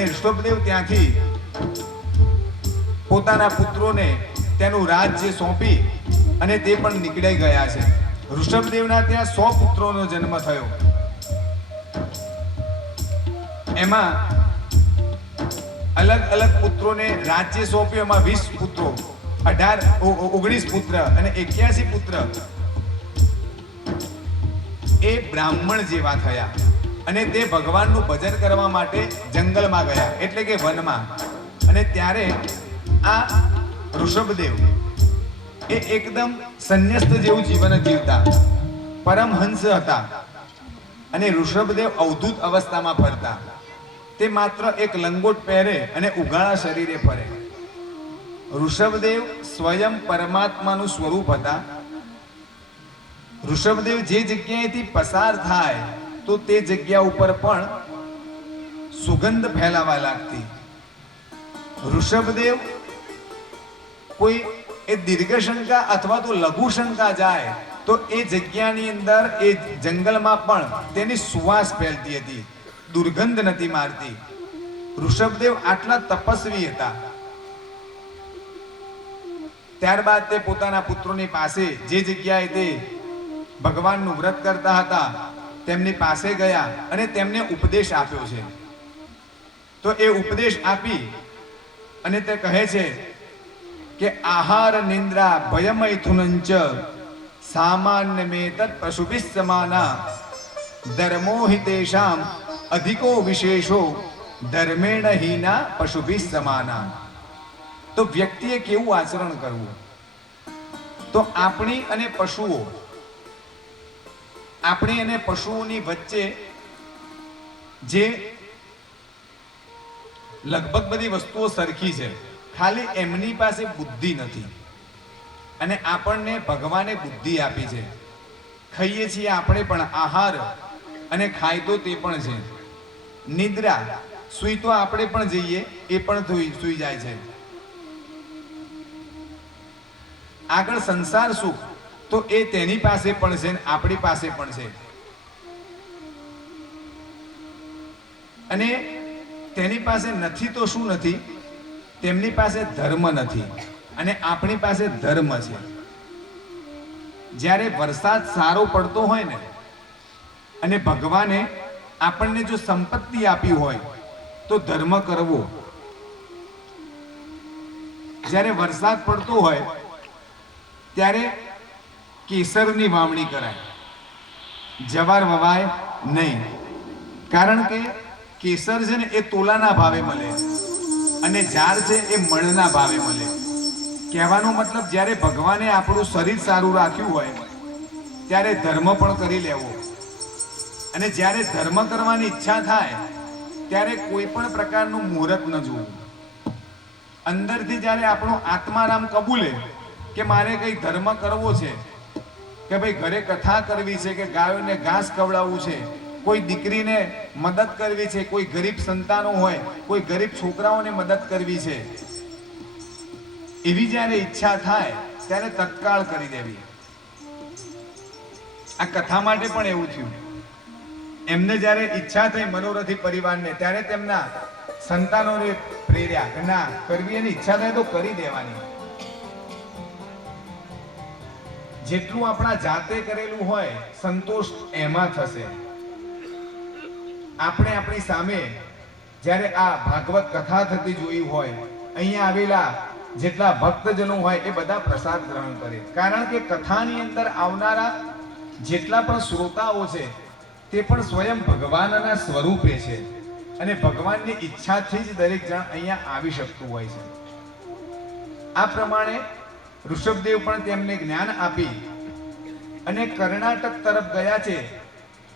અને ઋષભદેવ ત્યાંથી પોતાના પુત્રોને તેનું રાજ્ય સોંપી અને તે પણ નીકળી ગયા છે. ઋષભદેવના ત્યાં 100 પુત્રોનો જન્મ થયો. એમાં અલગ અલગ પુત્રોને રાજ્ય સોંપ્યું. એમાં 20 પુત્રો, 19 પુત્ર અને 81 પુત્ર એ બ્રાહ્મણ જેવા થયા અને તે ભગવાનનું ભજન કરવા માટે જંગલમાં ગયા, એટલે કે વનમાં. અને ત્યારે આ ઋષભદેવ એ એકદમ સંન્યસ્ત જેવું જીવન જીવતા પરમહંસ હતા. અને ઋષભદેવ અવધૂત અવસ્થામાં ફરતા. તે માત્ર એક લંગોટ પહેરે અને ઉઘાડા શરીરે ફરે. ઋષભદેવ સ્વયં પરમાત્માનું સ્વરૂપ હતા. ઋષભદેવ જે જગ્યાએથી પસાર થાય તો તે જગ્યા ઉપર પણ સુગંધ ફેલાવા લાગતી. ઋષભદેવ કોઈ એ દીર્ઘશંકા અથવા તો લઘુશંકા જાય તો એ જગ્યાની અંદર એ જંગલમાં પણ તેની સુવાસ ફેલતી હતી, દુર્ગંધ નથી મારતી. ઋષભદેવ આટલા તપસ્વી હતા. ત્યારબાદ તે પોતાના પુત્રોની પાસે જે જગ્યાએ તે ભગવાનનું વ્રત કરતા હતા તેમની પાસે ગયા અને તેમને ઉપદેશ આપ્યો છે. તો એ ઉપદેશ આપી અને તે કહે છે કે આહાર નિંદ્રા ભયમૈથુનંચ સામાન્ય મેતત પશુભિઃ સમાના ધર્મો હિ તેષામ અધિકો વિશેષો ધર્મેણ હીના પશુભિઃ સમાના. તો વ્યક્તિએ કેવું આચરણ કરવું? તો આપણી અને પશુઓની વચ્ચે જે લગભગ બધી વસ્તુઓ સરખી છે, ખાલી એમની પાસે બુદ્ધિ નથી. અને આપણને ભગવાને બુદ્ધિ આપી છે. ખાઈએ છીએ આપણે પણ આહાર અને ખાય તો તે પણ છે. નિદ્રા, સૂઈ તો આપણે પણ જઈએ, એ પણ સૂઈ જાય છે. આગળ સંસાર સુખ તો એ તેની પાસે પણ છે, આપણી પાસે પણ છે. અને તેની પાસે નથી તો શું નથી? તેમની પાસે ધર્મ નથી અને આપણી પાસે ધર્મ છે. જ્યારે વરસાદ સારો પડતો હોય ને અને ભગવાને આપણને જો સંપત્તિ આપી હોય તો ધર્મ કરવો. જ્યારે વરસાદ પડતો હોય ત્યારે કેસરની વાવણી કરાય, જવાર વવાય નહીં. કારણ કે કેસર છે ને એ તોલાના ભાવે મળે અને ઝાડ છે એ મણના ભાવે મળે. કહેવાનો મતલબ જ્યારે ભગવાને આપણું શરીર સારું રાખ્યું હોય ત્યારે ધર્મ પણ કરી લેવો. અને જ્યારે ધર્મ કરવાની ઈચ્છા થાય ત્યારે કોઈ પણ પ્રકારનું મુહૂર્ત ન જોવું. અંદરથી જ્યારે આપણો આત્મારામ કબૂલે કે મારે કંઈ ધર્મ કરવો છે, કે ભાઈ ઘરે કથા કરવી છે, કે ગાયોને ઘાસ ખવડાવવું છે, કોઈ દીકરીને મદદ કરવી છે, કોઈ ગરીબ સંતાનો હોય, કોઈ ગરીબ છોકરાઓને મદદ કરવી છે, એવી જ્યારે ઈચ્છા થાય ત્યારે તત્કાળ કરી દેવી. આ કથા માટે પણ એવું થયું. એમને જ્યારે ઈચ્છા થઈ મનોરથી પરિવારને, ત્યારે તેમના સંતાનોને પ્રેર્યા કે ના, કરવી એની ઈચ્છા થાય તો કરી દેવાની. જેટલું આપણા જાતે કરેલું હોય સંતોષ એમાં થશે. આપણે આપણી સામે જ્યારે આ ભાગવત કથા થતી જોઈ હોય, અહીંયા આવેલા જેટલા ભક્તજનો હોય એ બધા પ્રસાદ ગ્રહણ કરે. કારણ કે કથાની અંદર આવનારા જેટલા પણ શ્રોતાઓ છે તે પણ સ્વયં ભગવાનના સ્વરૂપે છે અને ભગવાનની ઈચ્છાથી જ દરેક જણ અહીંયા આવી શકતું હોય છે. આ પ્રમાણે ઋષભદેવ પણ તેમને જ્ઞાન આપી અને કર્ણાટક તરફ ગયા છે.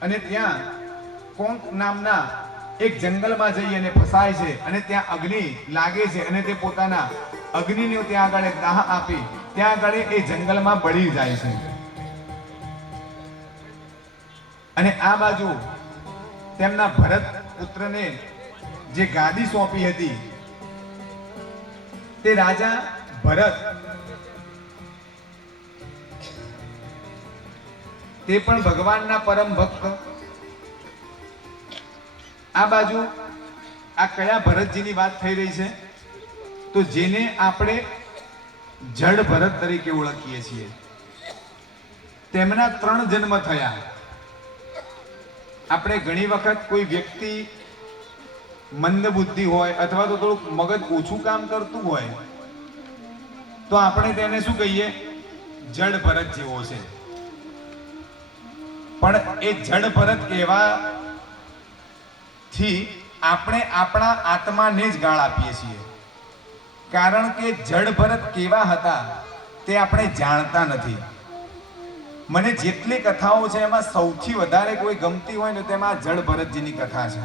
અને ત્યાં કોંક નામના એક જંગલમાં જઈ અને ફસાય છે અને ત્યાં અગ્નિ લાગે છે અને તે પોતાના અગ્નિને ત્યાં આગળ દાહ આપી ત્યાં આગળ એ જંગલમાં બળી જાય છે. અને આ બાજુ તેમના ભરત પુત્રને જે ગાદી સોંપી હતી તે રાજા ભરત તે પણ ભગવાનના પરમ ભક્ત. આ બાજુ આ કયા ભરતજીની વાત થઈ રહી છે? તો જેને આપણે જડ ભરત તરીકે ઓળખીએ છીએ. તેમના 3 જન્મ થયા. આપણે ઘણી વખત કોઈ વ્યક્તિ મંદ બુદ્ધિ હોય અથવા તો થોડુંક મગજ ઓછું કામ કરતું હોય તો આપણે તેને શું કહીએ? જડ ભરત જેવો છે. પણ એ જડ ભરત કહેવાથી આપણે આપણા આત્માને જ ગાળ આપીએ છીએ. કારણ કે જડ ભરત કેવા હતા તે આપણે જાણતા નથી. મને જેટલી કથાઓ છે એમાં સૌથી વધારે કોઈ ગમતી હોય ને તેમાં જડ ભરતજીની કથા છે.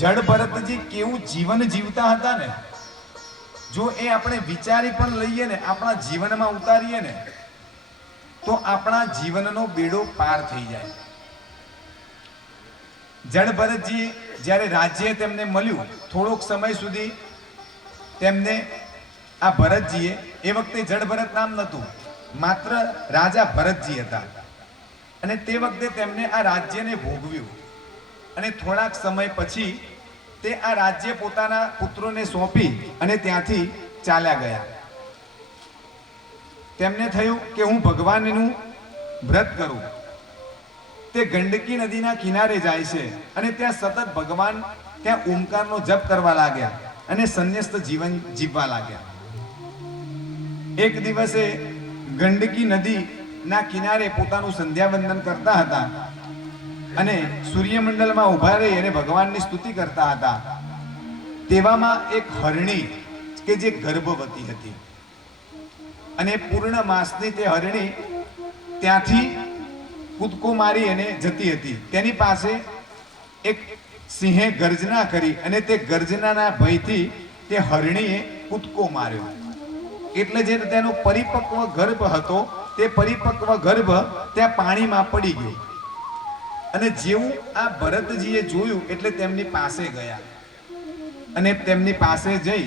જડ ભરતજી કેવું જીવન જીવતા હતા ને, જો એ આપણે વિચારી પણ લઈએ ને, આપણા જીવનમાં ઉતારીએ ને, તો આપણા જીવનનો બેડો પાર થઈ જાય. જડ ભરતજી જ્યારે રાજ્ય તેમને મળ્યું, થોડોક સમય સુધી તેમને આ ભરતજીએ, એ વખતે જડ ભરત નામ નહોતું, માત્ર રાજા ભરતજી હતા. અને તે વખતે તેમને આ રાજ્યને ભોગવ્યું. અને થોડાક સમય પછી તે આ રાજ્ય પોતાના પુત્રોને સોંપી અને ત્યાંથી ચાલ્યા ગયા. તેમને થયું કે હું ભગવાનનું વ્રત કરું. તે ગંડકી નદીના કિનારે જાય છે અને ત્યાં સતત ભગવાન ત્યાં ઓમકારનો જપ કરવા લાગ્યા અને સંન્યસ્ત જીવન જીવવા લાગ્યા. એક દિવસે ગંડકી નદીના કિનારે પોતાનું સંધ્યાવંદન કરતા હતા અને સૂર્યમંડળમાં ઉભા રહી અને ભગવાનની સ્તુતિ કરતા હતા. તેવામાં એક હરણી કે જે ગર્ભવતી હતી અને પૂર્ણ માસની તે હરણી ત્યાંથી કૂદકો મારી અને જતી હતી. તેની પાસે એક સિંહે ગર્જના કરી અને તે ગર્જનાના ભયથી તે હરણીએ કૂદકો માર્યો. એટલે જે તેનો પરિપક્વ ગર્ભ હતો તે પરિપક્વ ગર્ભ ત્યાં પાણીમાં પડી ગયો. અને જેવું આ ભરતજીએ જોયું એટલે તેમની પાસે ગયા અને તેમની પાસે જઈ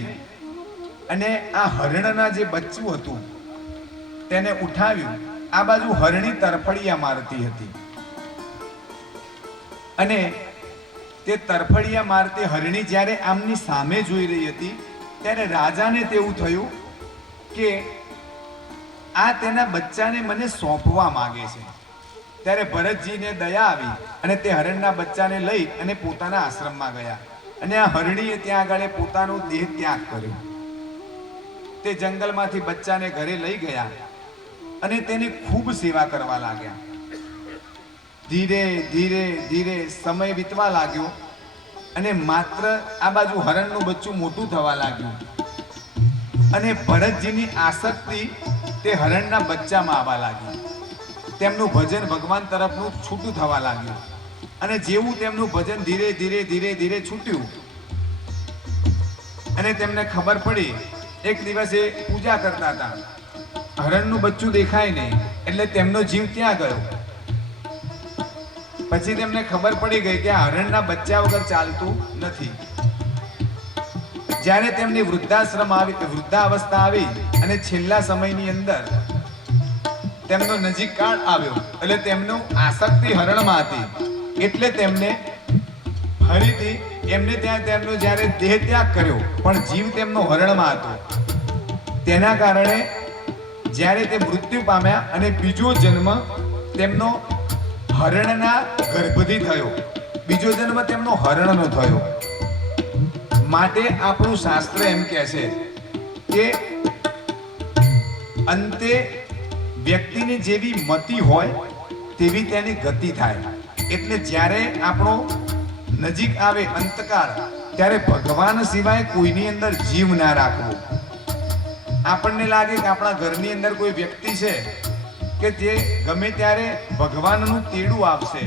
અને આ હરણના જે બચ્ચું હતું તેને ઉઠાવ્યું. આ બાજુ હરણી તરફડિયા મારતી હતી અને તે તરફડિયા મારતી હરણી જ્યારે આમની સામે જોઈ રહી હતી ત્યારે રાજાને તેવું થયું કે આ તેના બચ્ચાને મને સોંપવા માંગે છે. ત્યારે ભરતજીને દયા આવી અને તે હરણના બચ્ચાને લઈ અને પોતાના આશ્રમમાં ગયા. અને આ હરણીએ ત્યાં આગળ પોતાનો દેહ ત્યાગ કર્યો. તે જંગલમાંથી બચ્ચાને ઘરે લઈ ગયા અને તેની ખૂબ સેવા કરવા લાગ્યા. ધીરે ધીરે ધીરે સમય વીતવા લાગ્યો અને માત્ર આ બાજુ હરણનું બચ્ચું મોટું થવા લાગ્યું અને ભરતજીની આસક્તિ તે હરણના બચ્ચામાં આવવા લાગી. તેમનું ભજન ભગવાન તરફનું છૂટું થવા લાગ્યું અને જેવું તેમનું ભજન ધીરે ધીરે ધીરે ધીરે છૂટ્યું અને તેમને ખબર પડી. એક દિવસે પૂજા કરતા હતા, હરણનું બચ્ચું દેખાય નહીં એટલે તેમનો જીવ ત્યાં ગયો. પછી તેમને ખબર પડી ગઈ કે આ હરણના બચ્ચા વગર ચાલતું નથી. જ્યારે તેમની વૃદ્ધાવસ્થા આવી અને છેલ્લા સમયની અંદર તેમનો નજીક કાળ આવ્યો એટલે તેમનું આસક્તિ હરણમાં હતી એટલે તેમને ફરીથી એમને ત્યાં તેમનો જ્યારે દેહ ત્યાગ કર્યો પણ જીવ તેમનો હરણમાં હતો. તેના કારણે જ્યારે તે મૃત્યુ પામ્યા અને બીજો જન્મ તેમનો હરણના ગર્ભથી થયો. બીજો જન્મ તેમનો હરણનો થયો. માટે આપણું શાસ્ત્ર એમ કહે છે કે અંતે વ્યક્તિની જેવી મતિ હોય તેવી તેની ગતિ થાય. એટલે જ્યારે આપણો નજીક આવે અંતકાળ ત્યારે ભગવાન સિવાય કોઈની અંદર જીવ ના રાખવો. આપણને લાગે કે આપણા ઘરની અંદર કોઈ વ્યક્તિ છે કે જે ગમે ત્યારે ભગવાનનું તેડું આપશે,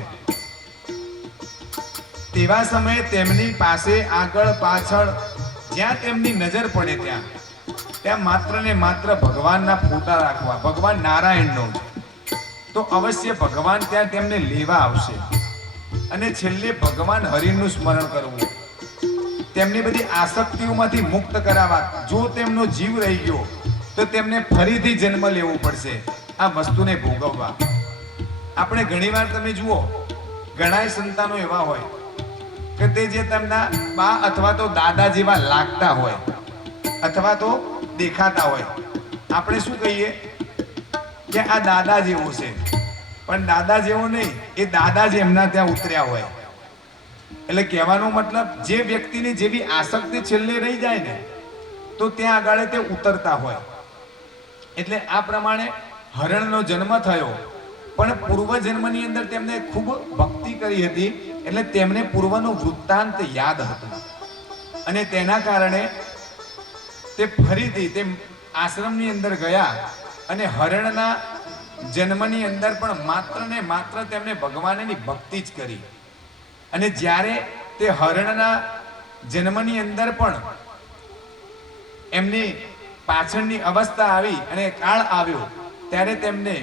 તેવા સમયે તેમની પાસે આગળ પાછળ જ્યાં તેમની નજર પડે ત્યાં માત્ર ને માત્ર ભગવાનના ફોટા રાખવા, ભગવાન નારાયણનો, તો અવશ્ય ભગવાન ત્યાં તેમને લેવા આવશે. અને છેલ્લે ભગવાન હરિનું સ્મરણ કરવું, તેમની બધી આસક્તિઓમાંથી મુક્ત કરાવવા. જો તેમનો જીવ રહી ગયો તો તેમને ફરીથી જન્મ લેવો પડશે આ વસ્તુને ભોગવવા. આપણે ઘણીવાર તમે જુઓ, ઘણા સંતાનો એવા હોય કે તે જે તેમના બા અથવા તો દાદા જેવા લાગતા હોય અથવા તો દેખાતા હોય, આપણે શું કહીએ કે આ દાદા જેવો છે, પણ દાદા જેવો નહીં, એ દાદા જ એમના ત્યાં ઉતર્યા હોય. એટલે કહેવાનો મતલબ જે વ્યક્તિની જેવી આસક્તિ છેલ્લે રહી જાય ને તો ત્યાં આગળ તે ઉતરતા હોય. એટલે આ પ્રમાણે હરણનો જન્મ થયો, પણ પૂર્વજન્મની અંદર તેમને ખૂબ ભક્તિ કરી હતી, એટલે તેમને પૂર્વનું વૃત્તાંત યાદ હતું અને તેના કારણે તે ફરીથી તે આશ્રમની અંદર ગયા અને હરણના જન્મની અંદર પણ માત્ર ને માત્ર તેમને ભગવાનની ભક્તિ જ કરી. અને જ્યારે તે હરણના જન્મની અંદર પણ એમની પાછળની અવસ્થા આવી અને કાળ આવ્યો, ત્યારે તેમને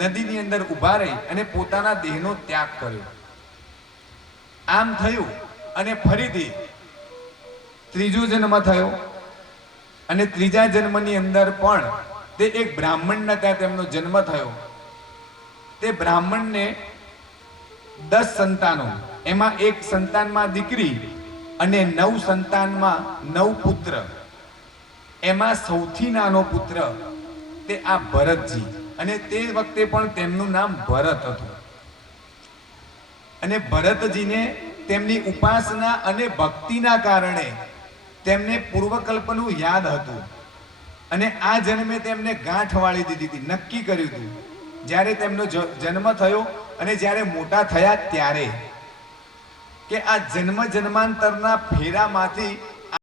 નદીની અંદર ઊભા રહી અને પોતાના દેહનો ત્યાગ કર્યો. આમ થયું અને ફરીથી ત્રીજો જન્મ થયો અને ત્રીજા જન્મની અંદર પણ તે એક બ્રાહ્મણના ત્યાં તેમનો જન્મ થયો. તે બ્રાહ્મણને 10 સંતાનો, એમાં એક સંતાનમાં દીકરી અને 9 સંતાનમાં 9 પુત્ર. એમાં સૌથી નાનો પુત્ર તે આ ભરતજી, અને તે વખતે પણ તેમનું નામ ભરત હતું. અને ભરતજીને તેમની ઉપાસના અને ભક્તિના કારણે તેમને પૂર્વકલ્પનું યાદ હતું અને આ જન્મે તેમને ગાંઠ વાળી દીધી હતી. નક્કી કર્યું હતું જ્યારે તેમનો જન્મ થયો અને જ્યારે મોટા થયા ત્યારે કે આ જન્મ જન્માંતરના ફેરામાંથી